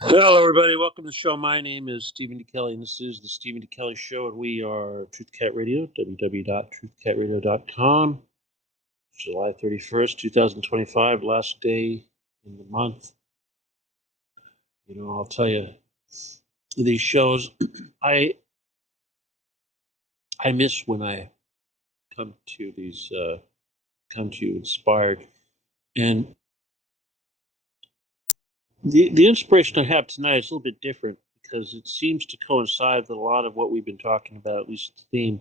Hello, everybody. Welcome to the show. My name is Stephen D. Kelly, and this is the Stephen D. Kelly Show, and we are Truth Cat Radio, www.truthcatradio.com. July 31st, 2025, last day in the month. I'll tell you, these shows, I I miss when I come to these, come to you inspired. And the inspiration I have tonight is a little bit different because it seems to coincide with a lot of what we've been talking about, at least the theme.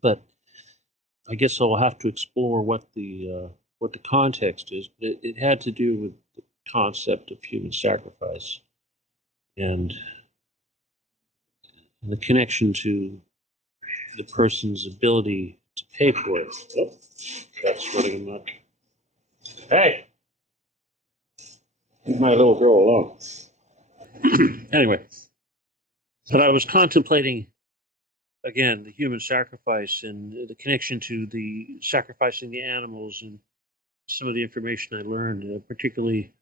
But I guess I'll have to explore what the context is. But it had to do with the concept of human sacrifice and the connection to the person's ability to pay for it. Oh, that's running amok. Hey, leave my little girl alone. Anyway, but I was contemplating again the human sacrifice and the connection to the sacrificing the animals and some of the information I learned, particularly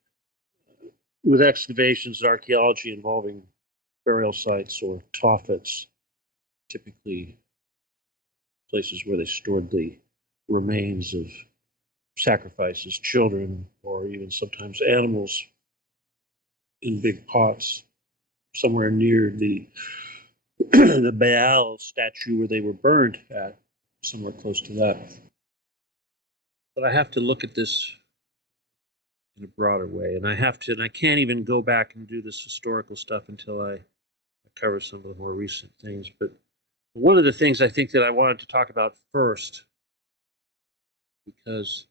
with excavations and archaeology involving burial sites or toffets, typically places where they stored the remains of sacrifices, children, or even sometimes animals in big pots somewhere near the the Baal statue where they were burned at, somewhere close to that. But I have to look at this in a broader way, and I can't even go back and do this historical stuff until I cover some of the more recent things. But one of the things I think that I wanted to talk about first, because,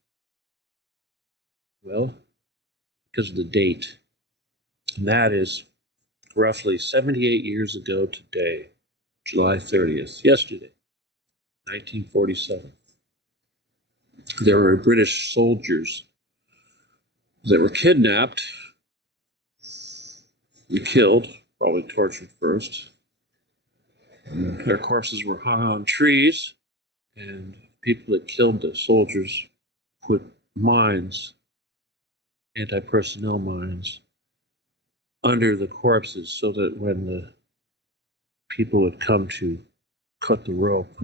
well, because of the date, and that is roughly 78 years ago today, July 30th, yesterday, 1947. There were British soldiers that were kidnapped and killed, probably tortured first. And their corpses were hung on trees, and people that killed the soldiers put mines, anti-personnel mines, under the corpses so that when the people would come to cut the rope,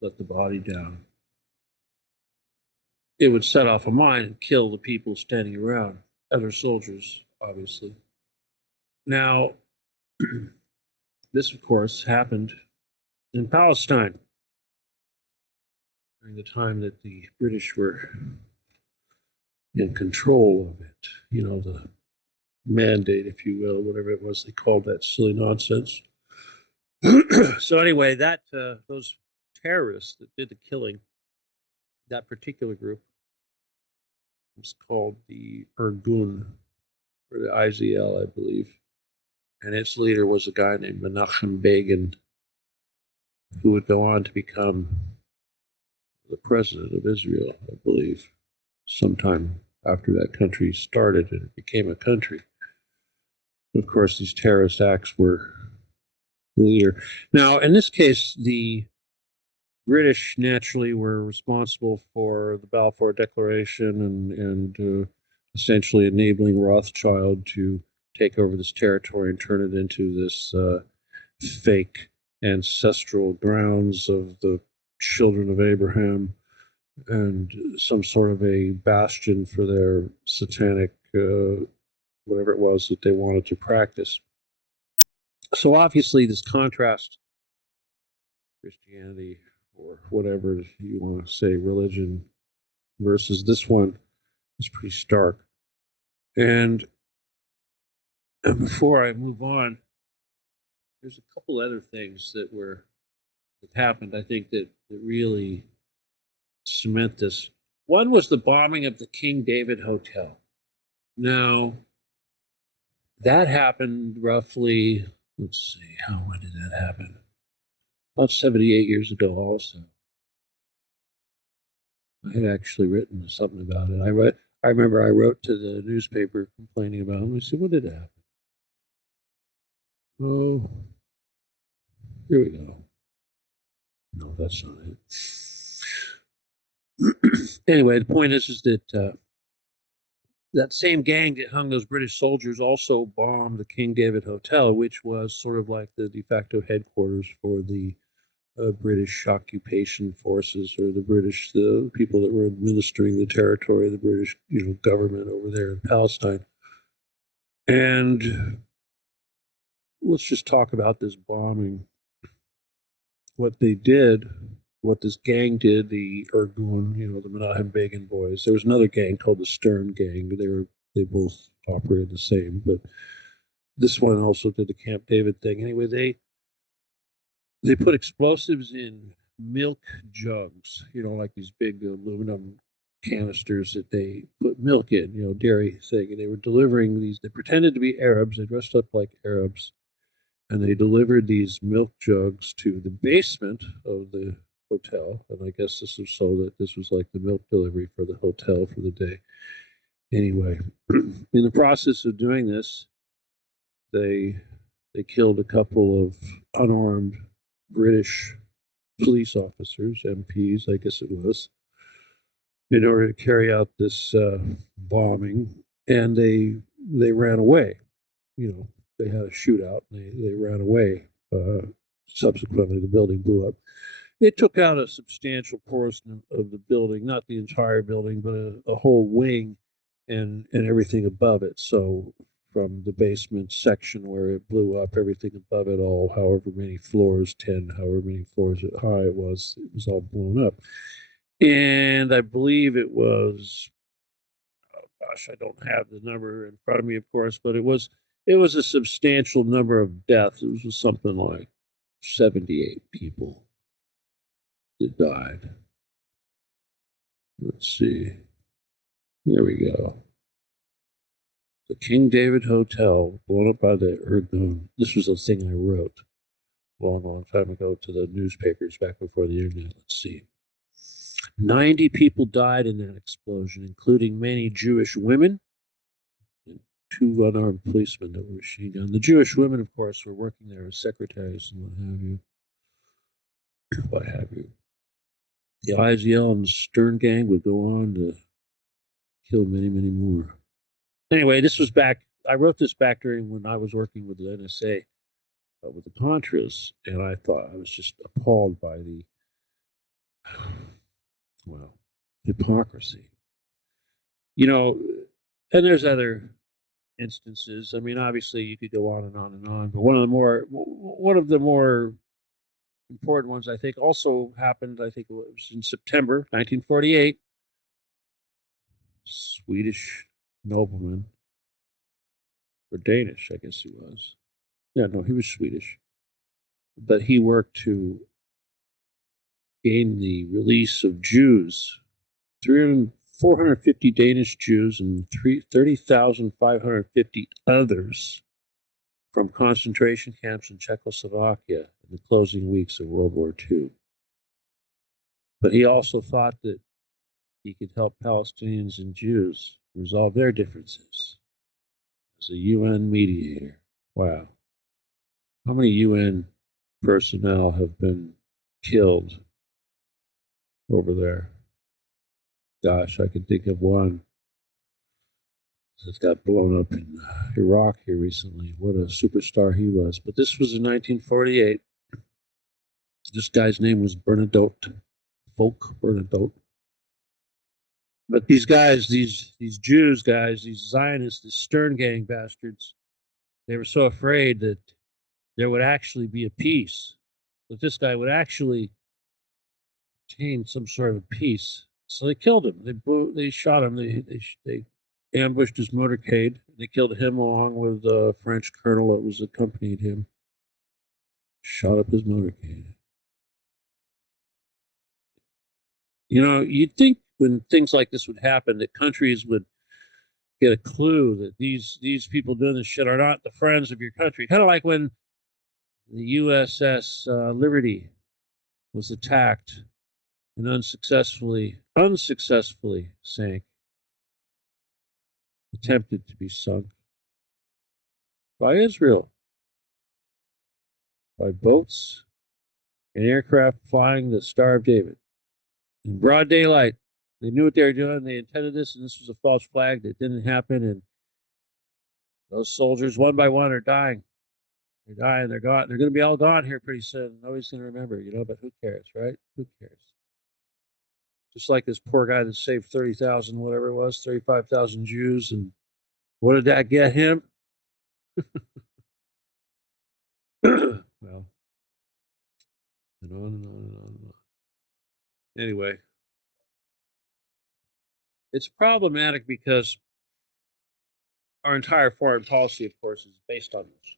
let the body down, it would set off a mine and kill the people standing around, other soldiers, obviously. Now, this, of course, happened in Palestine during the time that the British were in control of it. The mandate, if you will, whatever it was they called that silly nonsense. So anyway, that those terrorists that did the killing, that particular group was called the Irgun, or the IZL, I believe, and its leader was a guy named Menachem Begin, who would go on to become the president of Israel, I believe, sometime after that country started and it became a country. Of course, these terrorist acts were the leader. Now, in this case, the British naturally were responsible for the Balfour Declaration and essentially enabling Rothschild to take over this territory and turn it into this fake ancestral grounds of the children of Abraham and some sort of a bastion for their satanic, whatever it was that they wanted to practice. So obviously, this contrast, Christianity or whatever you want to say, religion versus this one, is pretty stark. And before I move on, there's a couple other things that happened, I think, that really cement this. One was the bombing of the King David Hotel. Now, that happened roughly, let's see, when did that happen? About 78 years ago also. I had actually written something about it. I remember I wrote to the newspaper complaining about it. I said, when did it happen? Oh, here we go. No, that's not it. Anyway, the point is that that same gang that hung those British soldiers also bombed the King David Hotel, which was sort of like the de facto headquarters for the British occupation forces, or the people that were administering the territory of the British, government over there in Palestine. And let's just talk about this bombing. What they did, what this gang did, the Irgun, the Menahem Begin boys. There was another gang called the Stern Gang. They both operated the same, but this one also did the Camp David thing. Anyway, they put explosives in milk jugs, like these big aluminum canisters that they put milk in, dairy thing. And they were delivering these, they pretended to be Arabs. They dressed up like Arabs. And they delivered these milk jugs to the basement of the hotel. And I guess this was so that this was like the milk delivery for the hotel for the day. Anyway, in the process of doing this, they killed a couple of unarmed British police officers, MPs, I guess it was, in order to carry out this bombing, and they ran away. They had a shootout. And they ran away. Subsequently, the building blew up. It took out a substantial portion of the building, not the entire building, but a whole wing and everything above it. So from the basement section where it blew up, everything above it, all however many floors, 10, however many floors high it was all blown up. And I believe it was, oh gosh, I don't have the number in front of me, of course, but it was a substantial number of deaths. It was something like 78 people that died. Let's see. There we go. The King David Hotel, blown up by the Irgun. This was a thing I wrote a long, long time ago to the newspapers back before the internet. Let's see. 90 people died in that explosion, including many Jewish women and 2 unarmed policemen that were machine gunned. The Jewish women, of course, were working there as secretaries and what have you. The ISL and Stern Gang would go on to kill many, many more. Anyway, this was back. I wrote this back during when I was working with the NSA, with the Contras, and I thought I was just appalled by the, well, hypocrisy. And there's other instances. I mean, obviously, you could go on and on and on, but one of the more important ones, I think, also happened. I think it was in September 1948. Swedish nobleman, or Danish, I guess he was. Yeah, no, he was Swedish. But he worked to gain the release of Jews, 450 Danish Jews and 30,550 others from concentration camps in Czechoslovakia in the closing weeks of World War II. But he also thought that he could help Palestinians and Jews resolve their differences as a UN mediator. Wow. How many UN personnel have been killed over there? Gosh, I can think of one that got blown up in Iraq here recently. What a superstar he was. But this was in 1948. This guy's name was Bernadotte, Folk Bernadotte. But these guys, these Jews guys, these Zionists, the Stern Gang bastards, they were so afraid that there would actually be a peace, that this guy would actually obtain some sort of peace. So they killed him. They shot him. They ambushed his motorcade. They killed him along with the French colonel that was accompanied him. Shot up his motorcade. You'd think when things like this would happen, that countries would get a clue that these people doing this shit are not the friends of your country. Kind of like when the USS Liberty was attacked and unsuccessfully sank, attempted to be sunk by Israel, by boats and aircraft flying the Star of David in broad daylight. They knew what they were doing. They intended this, and this was a false flag that didn't happen. And those soldiers, one by one, are dying. They're dying. They're gone. They're going to be all gone here pretty soon. Nobody's going to remember, but who cares, right? Who cares? Just like this poor guy that saved 30,000, whatever it was, 35,000 Jews. And what did that get him? Well, and on and on and on and on. Anyway, it's problematic because our entire foreign policy, of course, is based on this.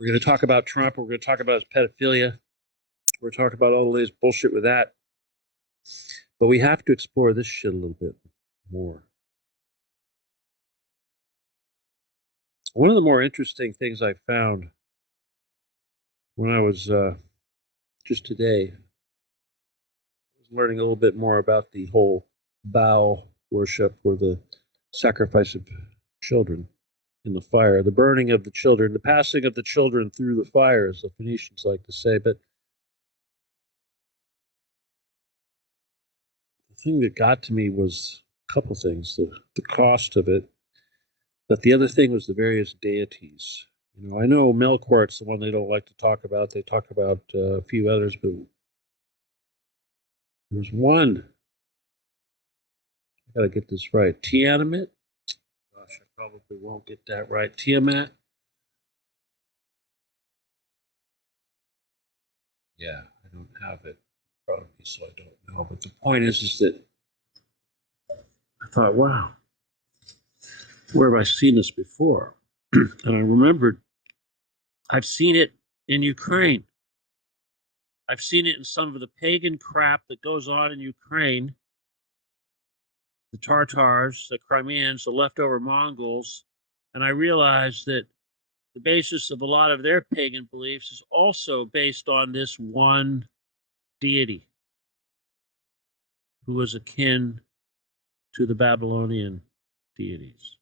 We're going to talk about Trump. We're going to talk about his pedophilia. We're talking about all the latest bullshit with that. But we have to explore this shit a little bit more. One of the more interesting things I found when I was just today was learning a little bit more about the whole Baal worship, or the sacrifice of children in the fire, the burning of the children, the passing of the children through the fire, as the Phoenicians like to say. But the thing that got to me was a couple things: the cost of it, but the other thing was the various deities. I know Melkort's the one they don't like to talk about. They talk about a few others, but there's one. I got to get this right. Tiamat. Gosh, I probably won't get that right. Tiamat. Yeah, I don't have it in front of me, so I don't know. But the point is that I thought, wow, where have I seen this before? And I remembered I've seen it in Ukraine. I've seen it in some of the pagan crap that goes on in Ukraine. The Tartars, the Crimeans, the leftover Mongols. And I realized that the basis of a lot of their pagan beliefs is also based on this one deity who was akin to the Babylonian deities.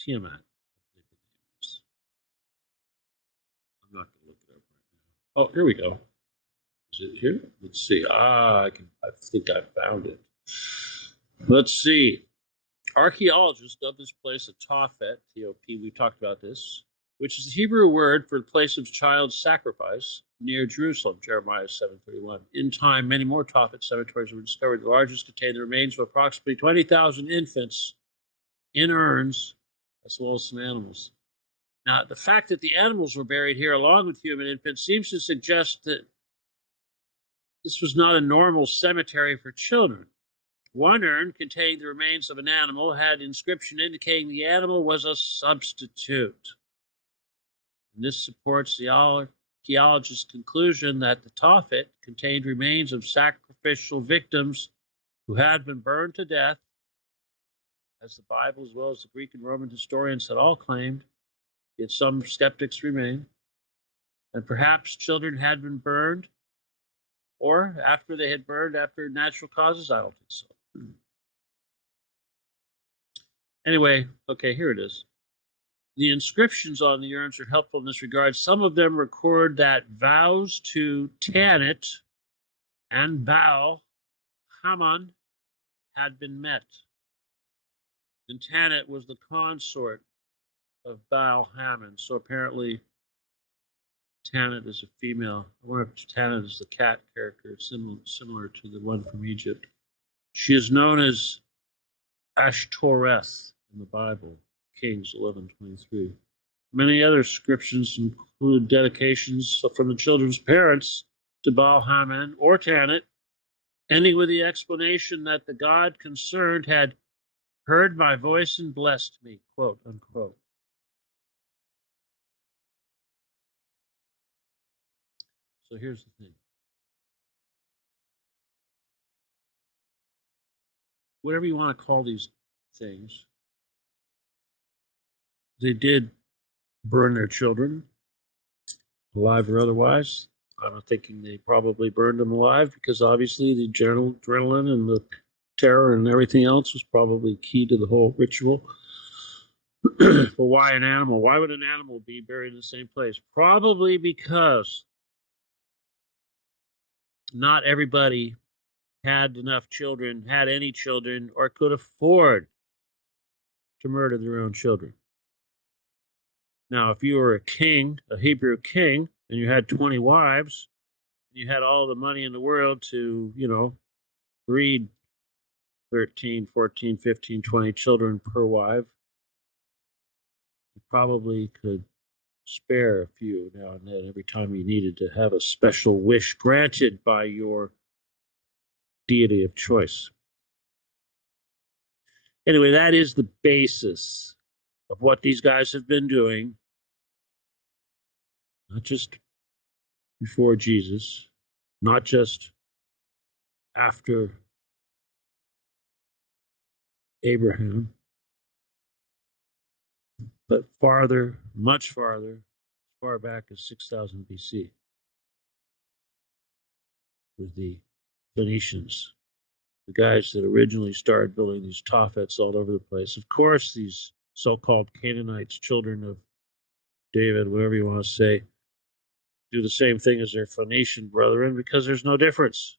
Tiamat. I'm not going to look it up right now. Oh, here we go. Is it here? Let's see. I think I found it. Let's see. Archaeologists dub this place a Tophet, T-O-P, we talked about this, which is the Hebrew word for the place of child sacrifice near Jerusalem, Jeremiah 7:31. In time, many more Tophet cemeteries were discovered. The largest contained the remains of approximately 20,000 infants in urns, as well as some animals. Now, the fact that the animals were buried here along with human infants seems to suggest that this was not a normal cemetery for children. One urn containing the remains of an animal had inscription indicating the animal was a substitute. And this supports the archaeologist's conclusion that the Tophet contained remains of sacrificial victims who had been burned to death, as the Bible, as well as the Greek and Roman historians had all claimed, yet some skeptics remain. And perhaps children had been burned, or after they had burned after natural causes. I don't think so. Anyway, okay, here it is. The inscriptions on the urns are helpful in this regard. Some of them record that vows to Tanit and Baal Haman had been met. And Tanit was the consort of Baal Haman. So apparently Tanit is a female. I wonder if Tanit is the cat character, similar to the one from Egypt. She is known as Ashtoreth in the Bible, Kings 11:23. Many other inscriptions include dedications from the children's parents to Baal Haman or Tanit, ending with the explanation that the God concerned had heard my voice and blessed me, quote unquote. So here's the thing. Whatever you want to call these things, they did burn their children, alive or otherwise. I'm thinking they probably burned them alive because obviously the adrenaline and the terror and everything else was probably key to the whole ritual. But why an animal? Why would an animal be buried in the same place? Probably because not everybody had enough children, had any children, or could afford to murder their own children. Now, if you were a king, a Hebrew king, and you had 20 wives, and you had all the money in the world to, breed 13, 14, 15, 20 children per wife, you probably could spare a few now and then every time you needed to have a special wish granted by your deity of choice. Anyway, that is the basis of what these guys have been doing, not just before Jesus, not just after Abraham, but farther, much farther, as far back as 6000 BC with the Phoenicians, the guys that originally started building these Tophets all over the place. Of course, these so-called Canaanites, children of David, whatever you want to say, do the same thing as their Phoenician brethren because there's no difference.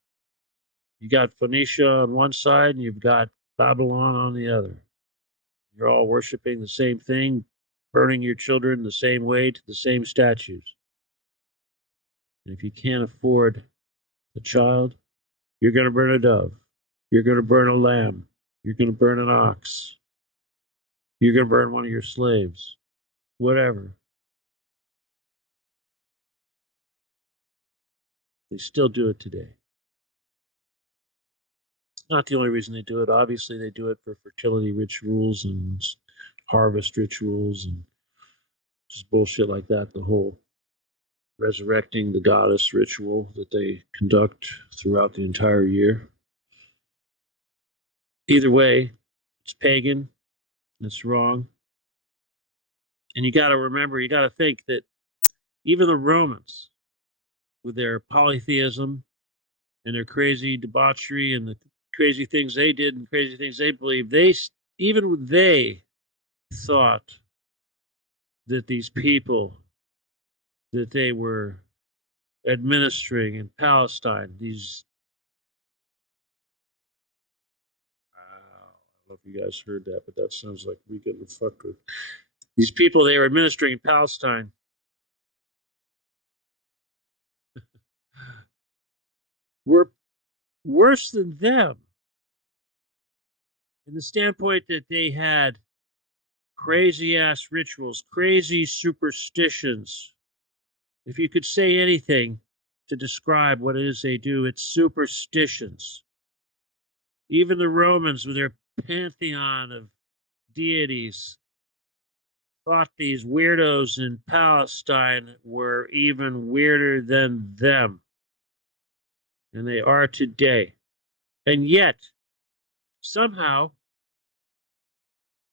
You got Phoenicia on one side and you've got Babylon on the other. You're all worshiping the same thing, burning your children the same way to the same statues. And if you can't afford a child, you're going to burn a dove. You're going to burn a lamb. You're going to burn an ox. You're going to burn one of your slaves. Whatever. They still do it today. Not the only reason they do it. Obviously, they do it for fertility rituals and harvest rituals and just bullshit like that. The whole resurrecting the goddess ritual that they conduct throughout the entire year. Either way, it's pagan. It's wrong. And you got to remember, you got to think that even the Romans, with their polytheism and their crazy debauchery and the crazy things they did and crazy things they believed, they thought that these people that they were administering in Palestine, these I don't know if you guys heard that, but that sounds like we getting fucked with. These people they were administering in Palestine were worse than them in the standpoint that they had crazy ass rituals, crazy superstitions. If you could say anything to describe what it is they do, it's superstitions. Even the Romans, with their pantheon of deities, thought these weirdos in Palestine were even weirder than them. And they are today. And yet, somehow,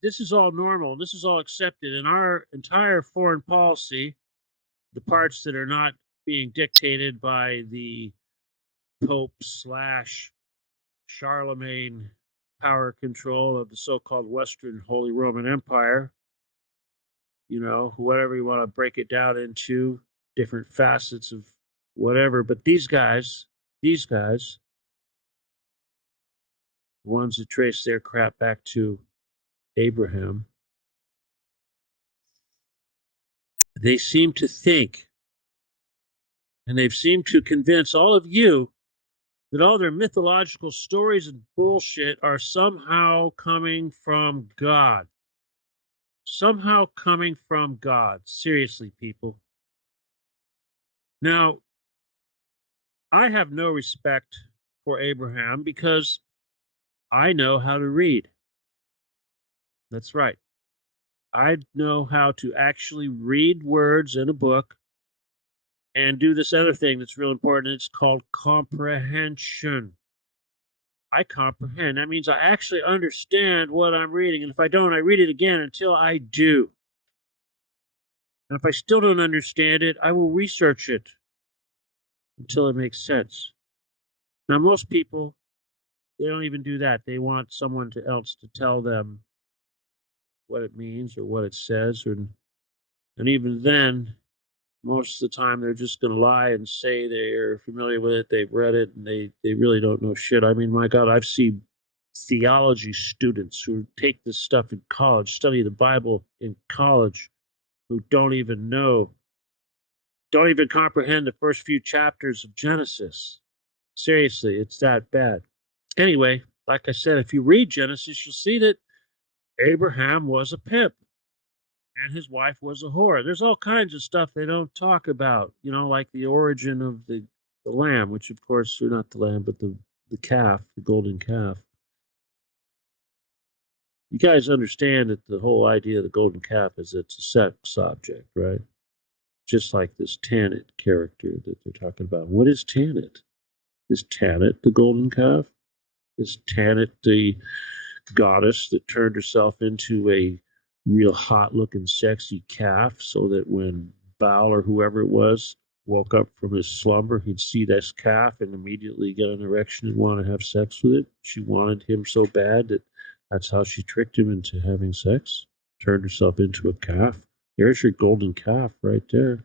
this is all normal. This is all accepted. In our entire foreign policy, the parts that are not being dictated by the Pope / Charlemagne power control of the so-called Western Holy Roman Empire, whatever you want to break it down into, different facets of whatever. But these guys, the ones that trace their crap back to Abraham, they seem to think, and they've seemed to convince all of you that all their mythological stories and bullshit are somehow coming from God. Somehow coming from God. Seriously, people. Now, I have no respect for Abraham because I know how to read. That's right. I know how to actually read words in a book and do this other thing that's real important. It's called comprehension. I comprehend. That means I actually understand what I'm reading. And if I don't, I read it again until I do. And if I still don't understand it, I will research it until it makes sense. Now, most people, they don't even do that. They want someone else to tell them what it means or what it says. And even then, most of the time they're just going to lie and say they're familiar with it, they've read it, and they really don't know shit. I mean, my God, I've seen theology students who take this stuff in college, study the Bible in college, who don't even comprehend the first few chapters of Genesis. Seriously, it's that bad. Anyway, like I said, if you read Genesis, you'll see that Abraham was a pimp and his wife was a whore. There's all kinds of stuff they don't talk about, like the origin of the lamb, which of course, or not the lamb, but the calf, the golden calf. You guys understand that the whole idea of the golden calf is it's a sex object, right? Just like this Tanit character that they're talking about. What is Tanit? Is Tanit the golden calf? Is Tanit the goddess that turned herself into a real hot looking sexy calf so that when Baal or whoever it was woke up from his slumber, he'd see this calf and immediately get an erection and want to have sex with it? She wanted him so bad that's how she tricked him into having sex, turned herself into a calf. There's your golden calf right there.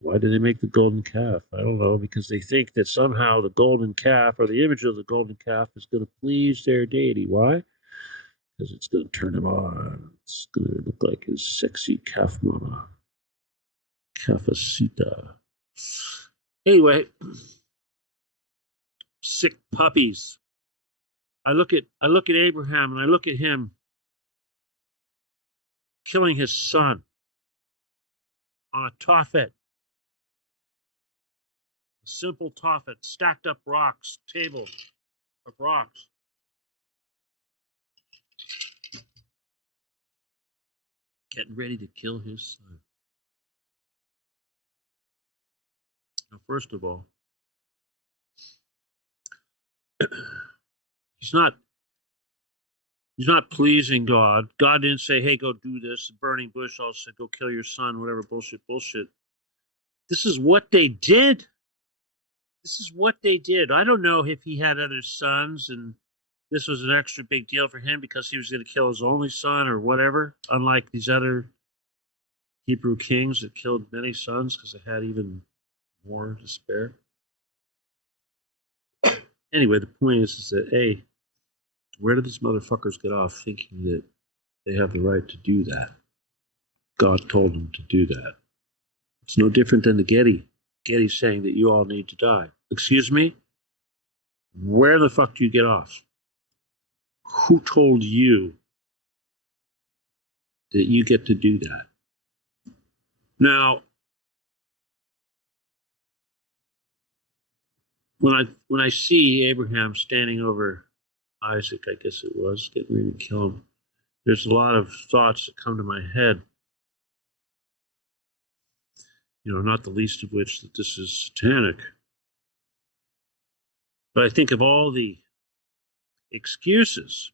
Why do they make the golden calf? I don't know, because they think that somehow the golden calf or the image of the golden calf is going to please their deity. Why? Because it's going to turn him on. It's going to look like his sexy calf mama. Cafecita. Anyway, sick puppies. I look at Abraham and I look at him killing his son on a tophet. A simple tophet, stacked up rocks, table of rocks. Getting ready to kill his son. Now, first of all, he's not pleasing God. God didn't say, hey, go do this. Burning bush also said, go kill your son, whatever bullshit. This is what they did. This is what they did. I don't know if he had other sons and this was an extra big deal for him because he was going to kill his only son or whatever, unlike these other Hebrew kings that killed many sons because they had even more to spare. Anyway, the point is that, hey, where do these motherfuckers get off thinking that they have the right to do that? God told them to do that. It's no different than the Getty. Getty's saying that you all need to die. Excuse me? Where the fuck do you get off? Who told you that you get to do that? Now, when I see Abraham standing over Isaac, I guess it was, getting ready to kill him, there's a lot of thoughts that come to my head. Not the least of which that this is satanic. But I think of all the excuses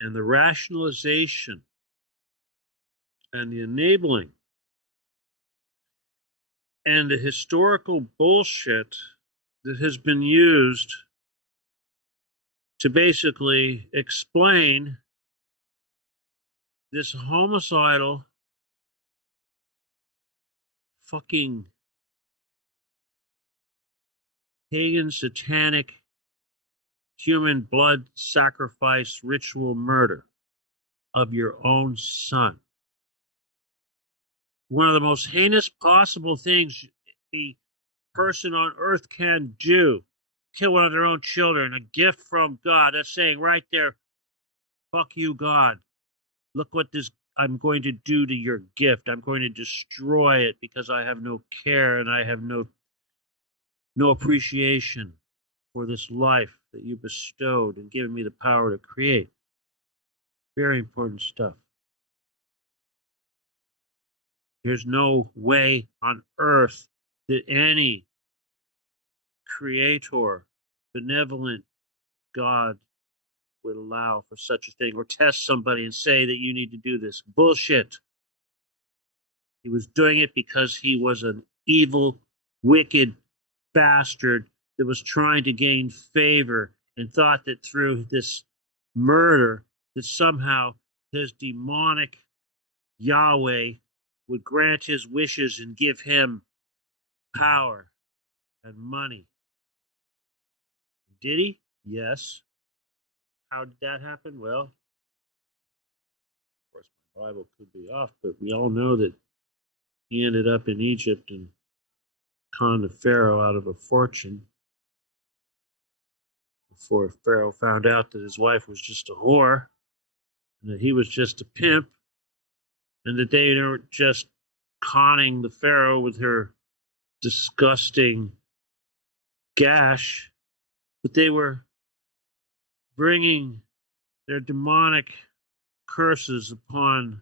and the rationalization and the enabling and the historical bullshit that has been used to basically explain this homicidal fucking pagan, satanic, human blood sacrifice ritual murder of your own son. One of the most heinous possible things the person on earth can do, kill one of their own children, a gift from God. That's saying right there, fuck you, God. Look what I'm going to do to your gift. I'm going to destroy it because I have no care and I have no appreciation for this life that you bestowed and given me the power to create. Very important stuff. There's no way on earth that any creator, benevolent God would allow for such a thing or test somebody and say that you need to do this. Bullshit. He was doing it because he was an evil, wicked bastard that was trying to gain favor and thought that through this murder that somehow his demonic Yahweh would grant his wishes and give him power and money. Did he? Yes. How did that happen? Well, of course, my Bible could be off, but we all know that he ended up in Egypt and conned the Pharaoh out of a fortune before Pharaoh found out that his wife was just a whore and that he was just a pimp and that they weren't just conning the Pharaoh with her disgusting gash, but they were bringing their demonic curses upon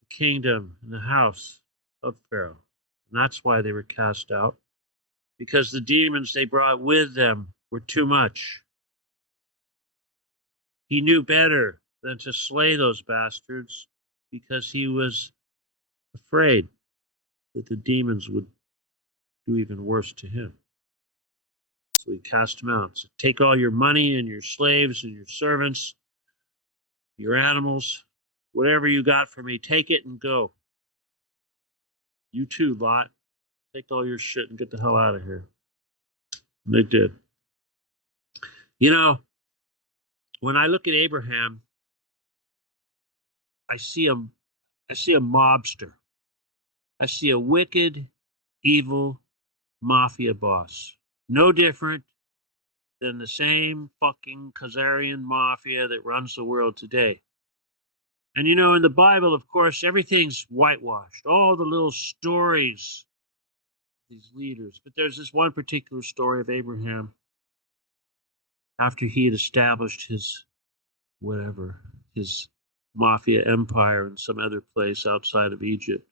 the kingdom and the house of Pharaoh. And that's why they were cast out, because the demons they brought with them were too much. He knew better than to slay those bastards because he was afraid that the demons would do even worse to him. So he cast them out. So take all your money and your slaves and your servants, your animals, whatever you got for me, take it and go. You too, Lot. Take all your shit and get the hell out of here. And they did. You know, when I look at Abraham, I see a mobster. I see a wicked, evil mafia boss. No different than the same fucking Khazarian mafia that runs the world today. And you know, in the Bible, of course, everything's whitewashed. All the little stories, these leaders. But there's this one particular story of Abraham after he had established his his mafia empire in some other place outside of Egypt.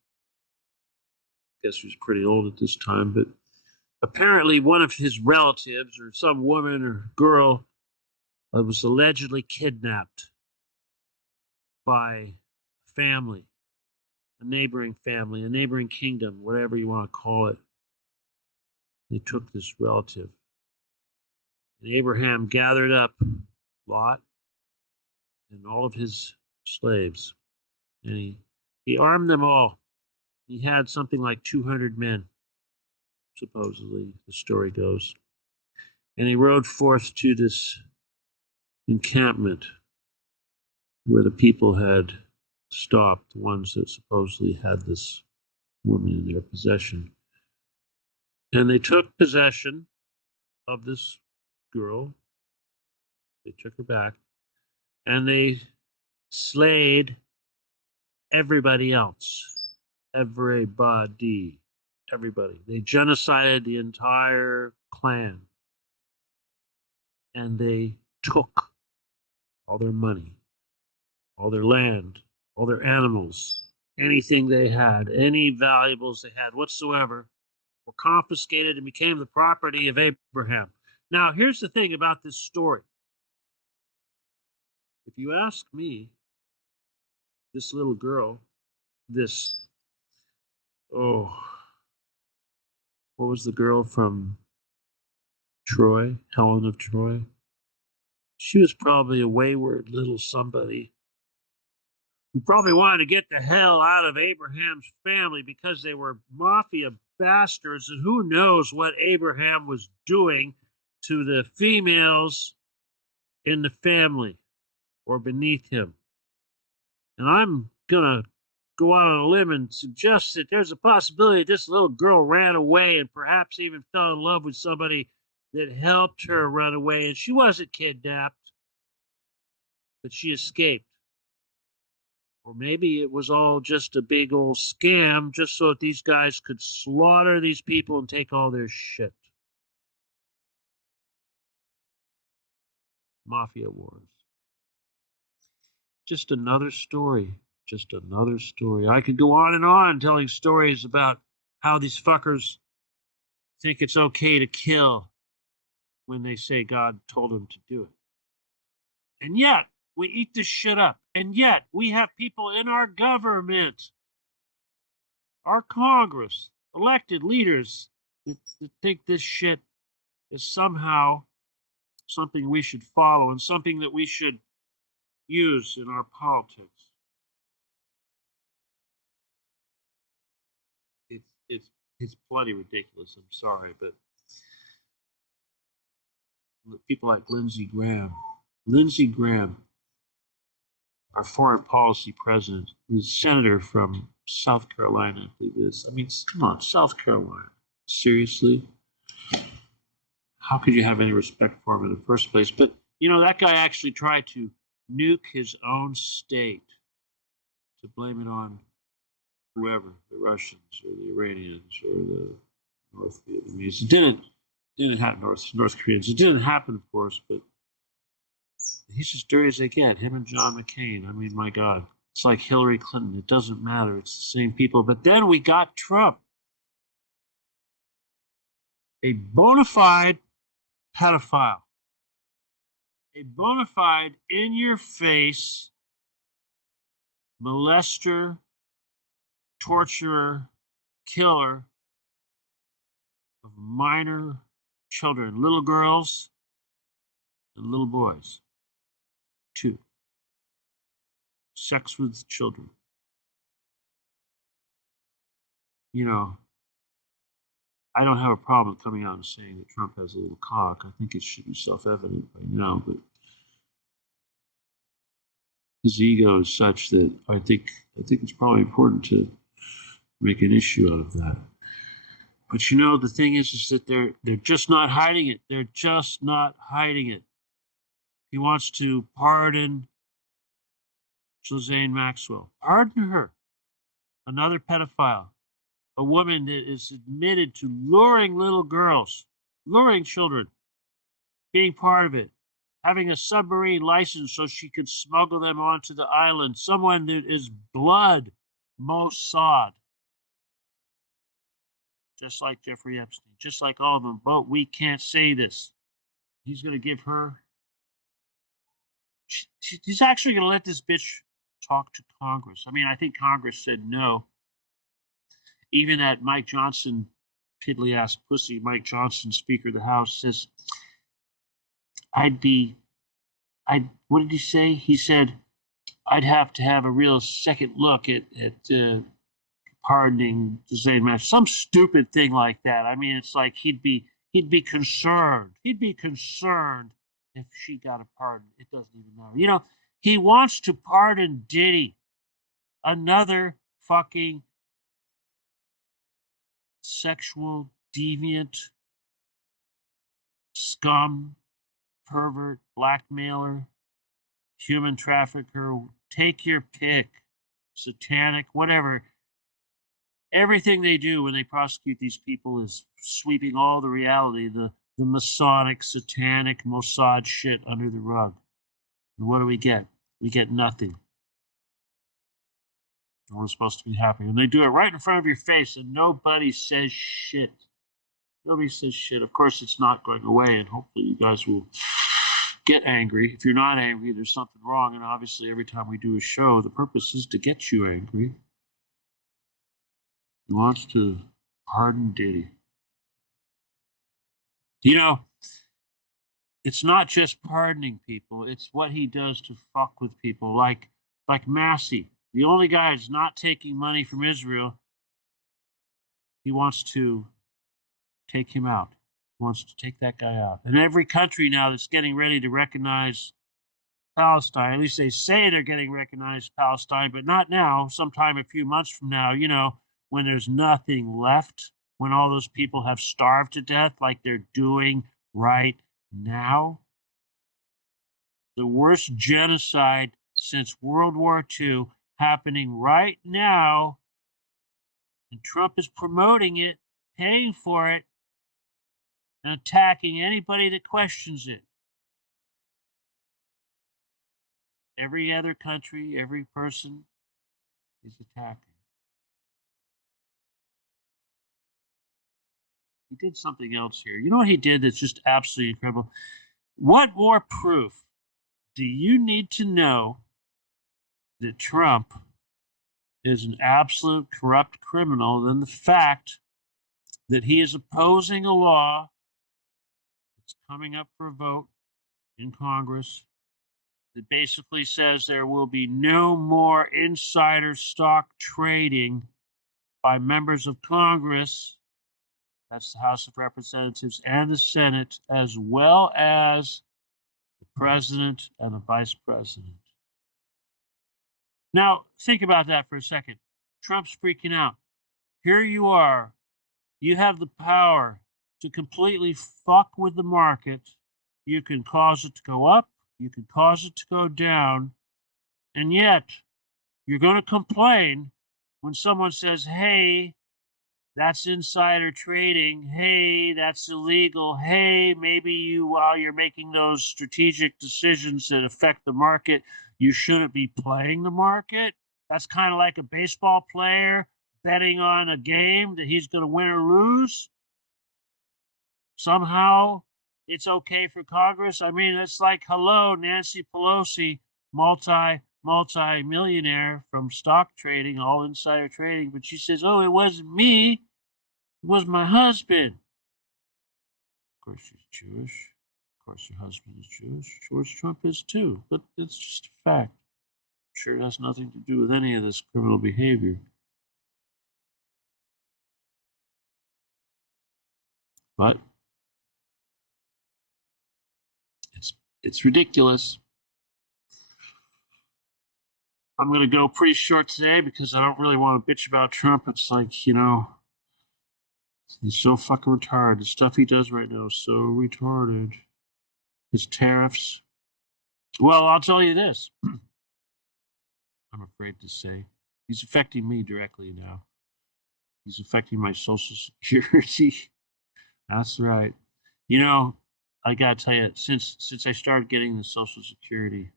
I guess he was pretty old at this time, but apparently one of his relatives or some woman or girl was allegedly kidnapped by family, a neighboring kingdom, whatever you want to call it. They took this relative. And Abraham gathered up Lot and all of his slaves, and he armed them all. He had something like 200 men, supposedly, the story goes. And he rode forth to this encampment where the people had stopped, the ones that supposedly had this woman in their possession. And they took possession of this girl. They took her back. And they slayed everybody else. Everybody. They genocided the entire clan. And they took all their money, all their land, all their animals, anything they had, any valuables they had whatsoever, were confiscated and became the property of Abraham. Now, here's the thing about this story. If you ask me, this little girl, what was the girl from Troy, Helen of Troy? She was probably a wayward little somebody who probably wanted to get the hell out of Abraham's family because they were mafia bastards, and who knows what Abraham was doing to the females in the family or beneath him. And I'm going to go out on a limb and suggest that there's a possibility this little girl ran away and perhaps even fell in love with somebody that helped her run away. And she wasn't kidnapped, but she escaped. Or maybe it was all just a big old scam just so that these guys could slaughter these people and take all their shit. Mafia wars. Just another story. Just another story. I could go on and on telling stories about how these fuckers think it's okay to kill when they say God told them to do it. And yet, we eat this shit up. And yet, we have people in our government, our Congress, elected leaders that think this shit is somehow something we should follow and something that we should use in our politics. It's bloody ridiculous. I'm sorry, but people like Lindsey Graham, our foreign policy president, who's a senator from South Carolina, I believe it is. I mean, come on, South Carolina. Seriously? How could you have any respect for him in the first place? But, that guy actually tried to nuke his own state to blame it on whoever, the Russians or the Iranians or the North Vietnamese. It didn't happen, North Koreans. It didn't happen, of course, but he's as dirty as they get. Him and John McCain. I mean, my God. It's like Hillary Clinton. It doesn't matter. It's the same people. But then we got Trump, a bona fide pedophile, a bona fide in-your-face molester, torturer, killer of minor children, little girls and little boys. 2. Sex with children. I don't have a problem coming out and saying that Trump has a little cock. I think it should be self-evident by now, but his ego is such that I think it's probably important to make an issue out of that. But the thing is that they're just not hiding it. They're just not hiding it. He wants to pardon Ghislaine Maxwell. Pardon her. Another pedophile. A woman that is admitted to luring little girls, luring children, being part of it, having a submarine license so she could smuggle them onto the island. Someone that is blood Mossad. Just like Jeffrey Epstein, just like all of them. But we can't say this. He's going to give her... He's actually going to let this bitch talk to Congress. I mean, I think Congress said no. Even that Mike Johnson, piddly-ass pussy, Mike Johnson, Speaker of the House, says, what did he say? He said, I'd have to have a real second look at pardoning Ghislaine Maxwell. Some stupid thing like that. I mean, it's like he'd be concerned. He'd be concerned if she got a pardon. It doesn't even matter. He wants to pardon Diddy, another fucking sexual deviant scum, pervert, blackmailer, human trafficker. Take your pick. Satanic, whatever. Everything they do when they prosecute these people is sweeping all the reality, the Masonic, satanic, Mossad shit under the rug. And what do we get? We get nothing. And we're supposed to be happy. And they do it right in front of your face, and nobody says shit. Nobody says shit. Of course, it's not going away, and hopefully you guys will get angry. If you're not angry, there's something wrong. And obviously, every time we do a show, the purpose is to get you angry. He wants to pardon Diddy. It's not just pardoning people. It's what he does to fuck with people. Like Massey, the only guy who's not taking money from Israel. He wants to take him out. He wants to take that guy out. And every country now that's getting ready to recognize Palestine, at least they say they're getting recognized Palestine, but not now, sometime a few months from now, when there's nothing left, when all those people have starved to death like they're doing right now. The worst genocide since World War II happening right now, and Trump is promoting it, paying for it, and attacking anybody that questions it. Every other country, every person is attacking. He did something else here. You know what he did that's just absolutely incredible? What more proof do you need to know that Trump is an absolute corrupt criminal than the fact that he is opposing a law that's coming up for a vote in Congress that basically says there will be no more insider stock trading by members of Congress That's the House of Representatives and the Senate, as well as the president and the vice president. Now, think about that for a second. Trump's freaking out. Here you are. You have the power to completely fuck with the market. You can cause it to go up. You can cause it to go down. And yet, you're going to complain when someone says, hey, that's insider trading. Hey, that's illegal. Hey, maybe you, while you're making those strategic decisions that affect the market, you shouldn't be playing the market. That's kind of like a baseball player betting on a game that he's going to win or lose. Somehow it's okay for Congress. I mean, it's like, hello, Nancy Pelosi, multi-millionaire from stock trading, all insider trading. But she says, oh, it wasn't me. It was my husband. Of course, she's Jewish. Of course, her husband is Jewish. George Trump is too. But it's just a fact. I'm sure it has nothing to do with any of this criminal behavior. But it's ridiculous. I'm going to go pretty short today because I don't really want to bitch about Trump. It's like, you know, he's so fucking retarded. The stuff he does right now is so retarded. His tariffs. Well, I'll tell you this. I'm afraid to say. He's affecting me directly now. He's affecting my Social Security. That's right. You know, I got to tell you, since I started getting the Social Security,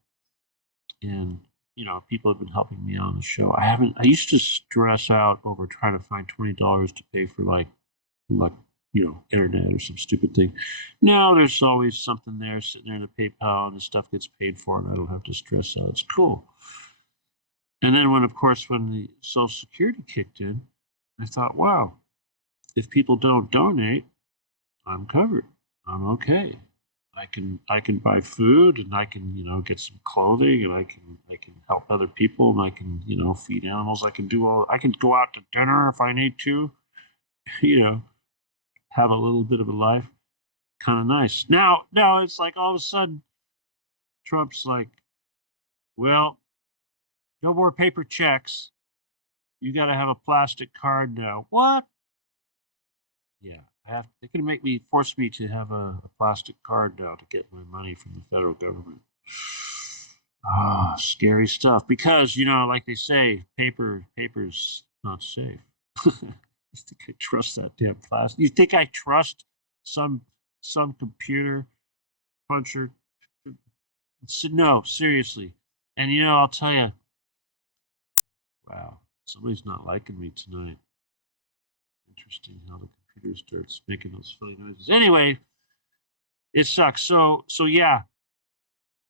and you know, people have been helping me out on the show. I used to stress out over trying to find $20 to pay for like you know, internet or some stupid thing. Now there's always something there sitting there in the PayPal, and the stuff gets paid for, and I don't have to stress out. It's cool. And then when the Social Security kicked in, I thought, wow, if people don't donate, I'm covered. I'm okay. I can buy food, and I can, you know, get some clothing, and I can help other people, and I can, you know, feed animals. I can go out to dinner if I need to, you know, have a little bit of a life. Kind of nice. Now it's like all of a sudden Trump's like, well, no more paper checks. You got to have a plastic card now. What? Yeah, they're going to force me to have a plastic card now to get my money from the federal government. Ah, scary stuff. Because, you know, like they say, paper's not safe. You think I trust that damn plastic? You think I trust some computer puncher? No, seriously. And, you know, I'll tell you, wow, somebody's not liking me tonight. Interesting how the computer starts making those funny noises. Anyway, it sucks. So yeah.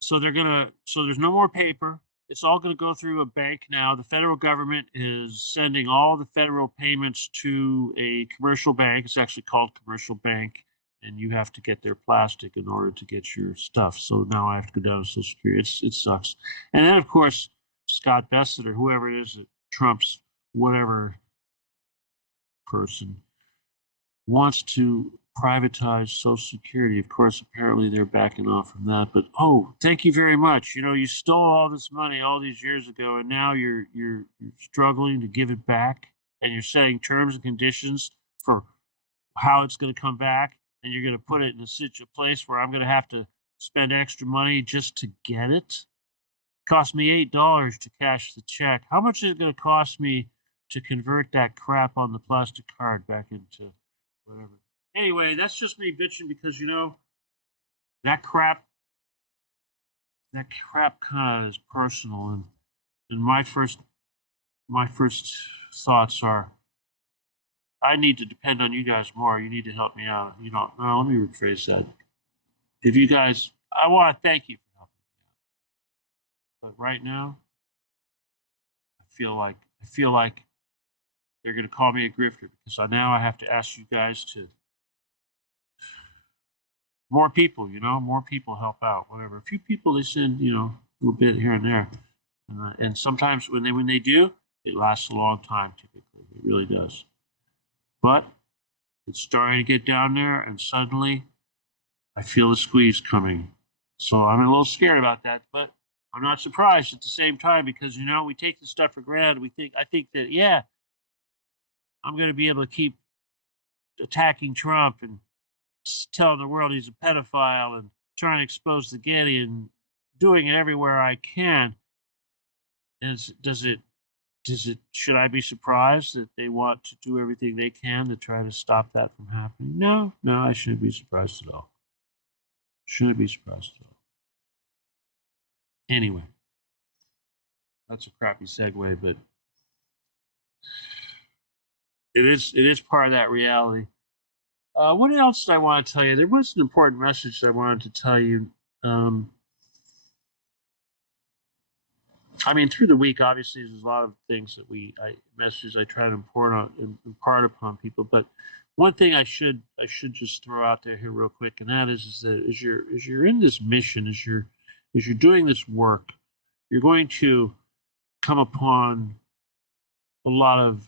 So there's no more paper. It's all gonna go through a bank now. The federal government is sending all the federal payments to a commercial bank. It's actually called Commercial Bank, and you have to get their plastic in order to get your stuff. So now I have to go down to Social Security. It sucks. And then of course Scott Bassett or whoever it is, Trump's whatever person, wants to privatize Social Security. Of course, apparently they're backing off from that. But oh, thank you very much. You know, you stole all this money all these years ago, and now you're struggling to give it back, and you're setting terms and conditions for how it's going to come back, and you're going to put it in a place where I'm going to have to spend extra money just to get it. It cost me $8 to cash the check. How much is it going to cost me to convert that crap on the plastic card back into whatever? Anyway, that's just me bitching because, you know, that crap kind of is personal, and my first thoughts are, I need to depend on you guys more. You need to help me out. You know, no, let me rephrase that. If you guys, I want to thank you for helping me out. But right now, I feel like they're going to call me a grifter because now I have to ask you guys to more people, you know, more people help out, whatever. A few people, they send, you know, a little bit here and there. And sometimes when they do, it lasts a long time typically. It really does. But It's starting to get down there, and suddenly I feel the squeeze coming. So I'm a little scared about that, but I'm not surprised at the same time because, we take this stuff for granted. I think that, yeah, I'm going to be able to keep attacking Trump and telling the world he's a pedophile and trying to expose the Getty and doing it everywhere I can. And should I be surprised that they want to do everything they can to try to stop that from happening? No, I shouldn't be surprised at all. Shouldn't be surprised at all. Anyway, that's a crappy segue, but it is part of that reality. What else did I want to tell you? There was an important message that I wanted to tell you. Through the week, obviously, there's a lot of things that messages I try to impart upon people. But one thing I should just throw out there here real quick, and that is that as you're in this mission, as you're doing this work, you're going to come upon a lot of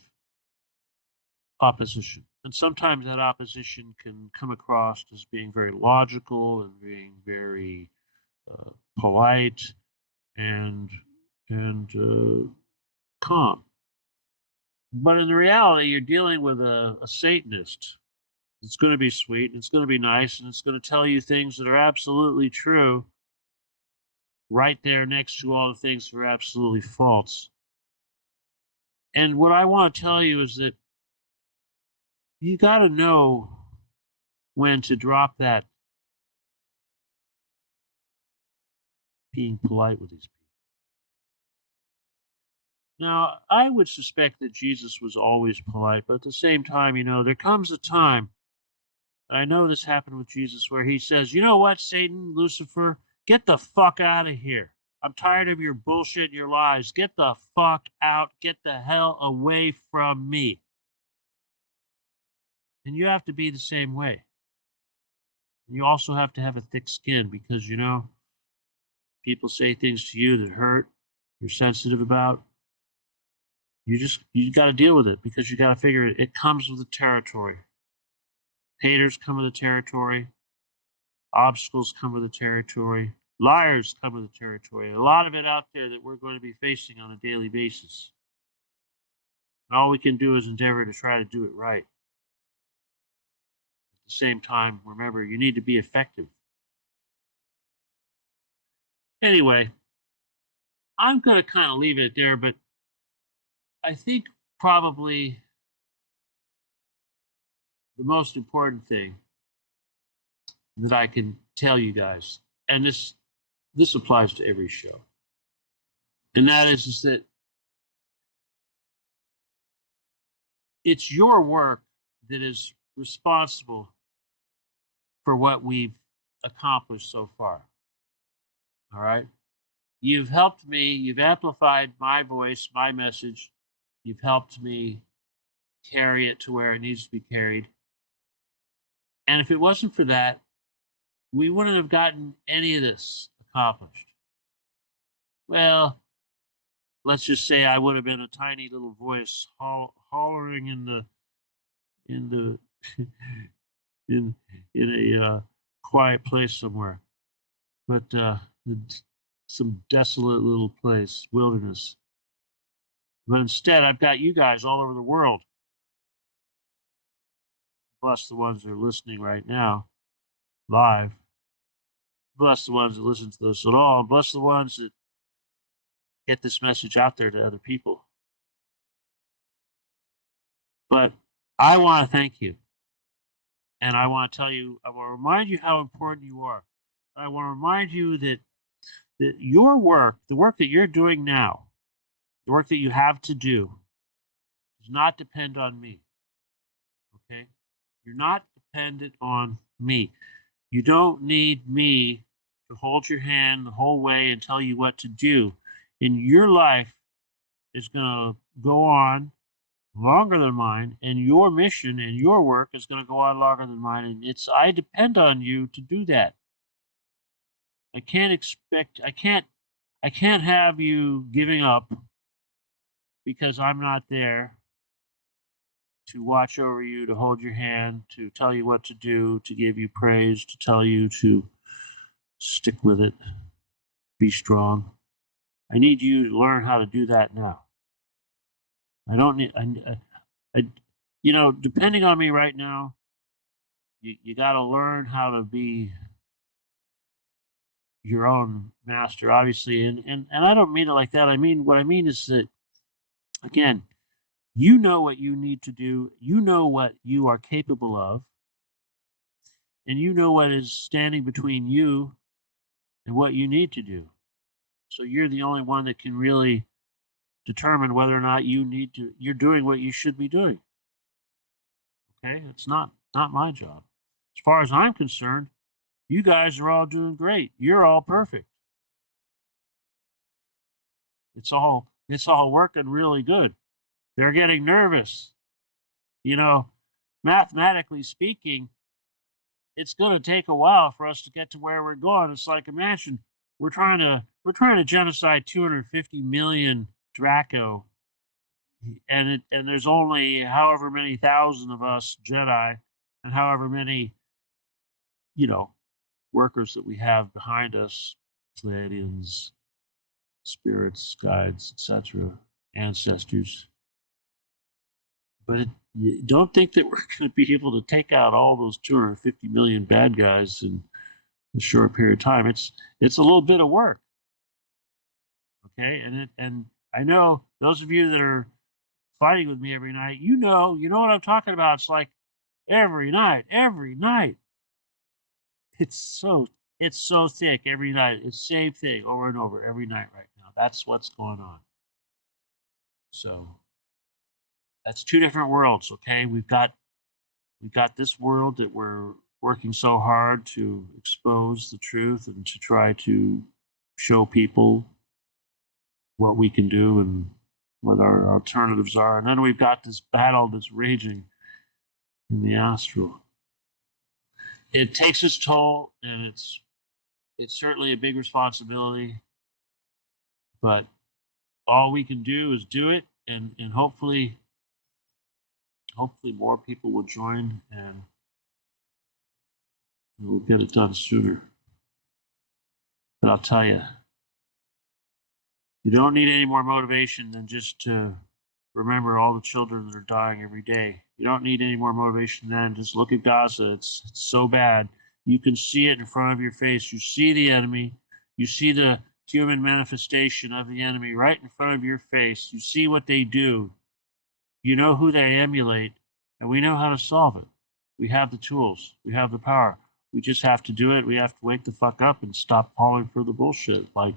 opposition. And sometimes that opposition can come across as being very logical and being very polite and calm. But in the reality, you're dealing with a Satanist. It's going to be sweet, and it's going to be nice, and it's going to tell you things that are absolutely true right there next to all the things that are absolutely false. And what I want to tell you is that you got to know when to drop that being polite with these people. Now, I would suspect that Jesus was always polite, but at the same time, there comes a time, and I know this happened with Jesus, where he says, you know what, Satan, Lucifer, get the fuck out of here. I'm tired of your bullshit, your lies. Get the fuck out. Get the hell away from me. And you have to be the same way. And you also have to have a thick skin because, people say things to you that hurt, you're sensitive about. You got to deal with it because you got to figure it comes with the territory. Haters come with the territory. Obstacles come with the territory. Liars come with the territory. A lot of it out there that we're going to be facing on a daily basis. And all we can do is endeavor to try to do it right. At the same time, remember, you need to be effective. Anyway, I'm going to kind of leave it there, but I think probably the most important thing that I can tell you guys, and this applies to every show, and that is that it's your work that is responsible for what we've accomplished so far. All right? You've helped me, you've amplified my voice, my message. You've helped me carry it to where it needs to be carried. And if it wasn't for that, we wouldn't have gotten any of this accomplished. Well, let's just say I would have been a tiny little voice hollering in the in a quiet place somewhere, but some desolate little place, wilderness. But instead, I've got you guys all over the world. Bless the ones that are listening right now, live. Bless the ones that listen to this at all. And bless the ones that get this message out there to other people. But I want to thank you. And I want to tell you, I want to remind you how important you are. I want to remind you that your work, the work that you're doing now, the work that you have to do, does not depend on me. Okay? You're not dependent on me. You don't need me to hold your hand the whole way and tell you what to do. And your life is going to go on longer than mine, and your mission and your work is going to go on longer than mine. And I depend on you to do that. I can't have you giving up because I'm not there to watch over you, to hold your hand, to tell you what to do, to give you praise, to tell you to stick with it, be strong. I need you to learn how to do that now. I don't need, you know, depending on me right now, you got to learn how to be your own master, obviously. And I don't mean it like that. I mean, what I mean is that, again, you know what you need to do, you know what you are capable of, and you know what is standing between you and what you need to do. So you're the only one that can really determine whether or not you're doing what you should be doing. Okay? It's not my job. As far as I'm concerned, you guys are all doing great. You're all perfect. It's all working really good. They're getting nervous. You know, mathematically speaking, it's going to take a while for us to get to where we're going. It's like, imagine we're trying to genocide 250 million Draco, and there's only however many thousand of us Jedi, and however many, you know, workers that we have behind us, Pleiadians, spirits, guides, etc., ancestors. But you don't think that we're going to be able to take out all those 250 million bad guys in a short period of time. It's a little bit of work, okay? And I know those of you that are fighting with me every night, you know what I'm talking about. It's like every night. It's so thick every night. It's the same thing over and over every night right now. That's what's going on. So that's two different worlds, okay? We've got this world that we're working so hard to expose the truth and to try to show people what we can do and what our alternatives are. And then we've got this battle that's raging in the astral. It takes its toll, and it's certainly a big responsibility, but all we can do is do it, and hopefully more people will join, and we'll get it done sooner. But I'll tell you, you don't need any more motivation than just to remember all the children that are dying every day. You don't need any more motivation than just look at Gaza. It's so bad. You can see it in front of your face. You see the enemy. You see the human manifestation of the enemy right in front of your face. You see what they do. You know who they emulate, and we know how to solve it. We have the tools. We have the power. We just have to do it. We have to wake the fuck up and stop falling for the bullshit. Like,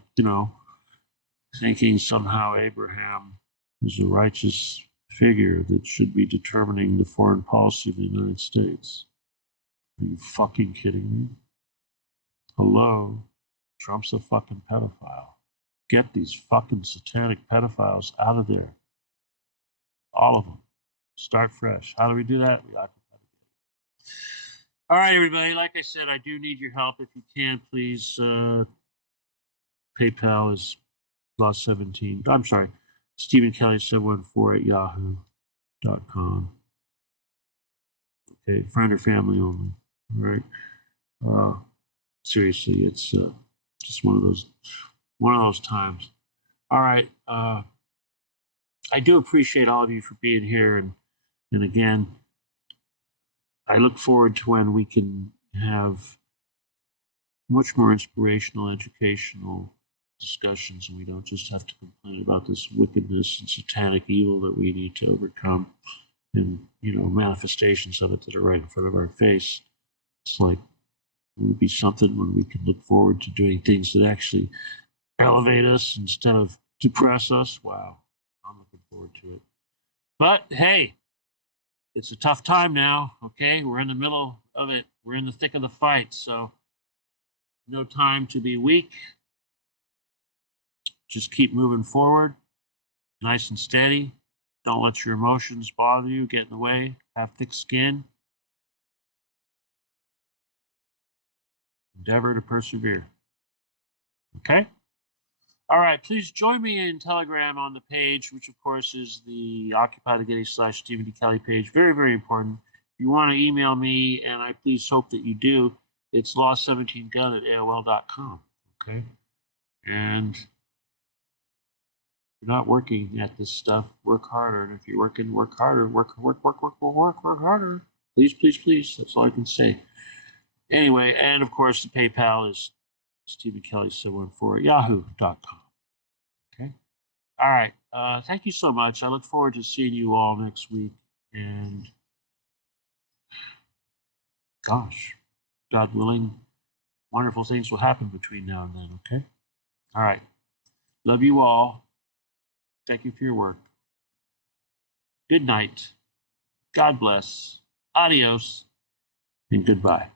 thinking somehow Abraham is a righteous figure that should be determining the foreign policy of the United States. Are you fucking kidding me? Hello? Trump's a fucking pedophile. Get these fucking satanic pedophiles out of there. All of them. Start fresh. How do we do that? We occupy the gate. All right, everybody. Like I said, I do need your help. If you can, please. PayPal is +17. I'm sorry. Stephen Kelly 714 at yahoo.com. Okay, friend or family only. All right. Seriously, it's just one of those times. All right. I do appreciate all of you for being here, and again, I look forward to when we can have much more inspirational, educational discussions, and we don't just have to complain about this wickedness and satanic evil that we need to overcome, and manifestations of it that are right in front of our face. It's like it would be something when we can look forward to doing things that actually elevate us instead of depress us. Wow, I'm looking forward to it. But hey, it's a tough time now. Okay, we're in the middle of it. We're in the thick of the fight, so no time to be weak. Just keep moving forward, nice and steady. Don't let your emotions bother you, get in the way. Have thick skin. Endeavor to persevere. Okay? All right, please join me in Telegram on the page, which of course is the Occupy the Getty / Stephen D. Kelly page. Very, very important. If you want to email me, and I please hope that you do, it's law17gun@aol.com. Okay? And if you're not working at this stuff, work harder. And if you're working, work harder. Work harder. Please, please, please. That's all I can say. Anyway, and of course, the PayPal is StephenKelly714@yahoo.com. Okay. All right. Thank you so much. I look forward to seeing you all next week. And gosh, God willing, wonderful things will happen between now and then. Okay. All right. Love you all. Thank you for your work. Good night. God bless. Adios. And goodbye.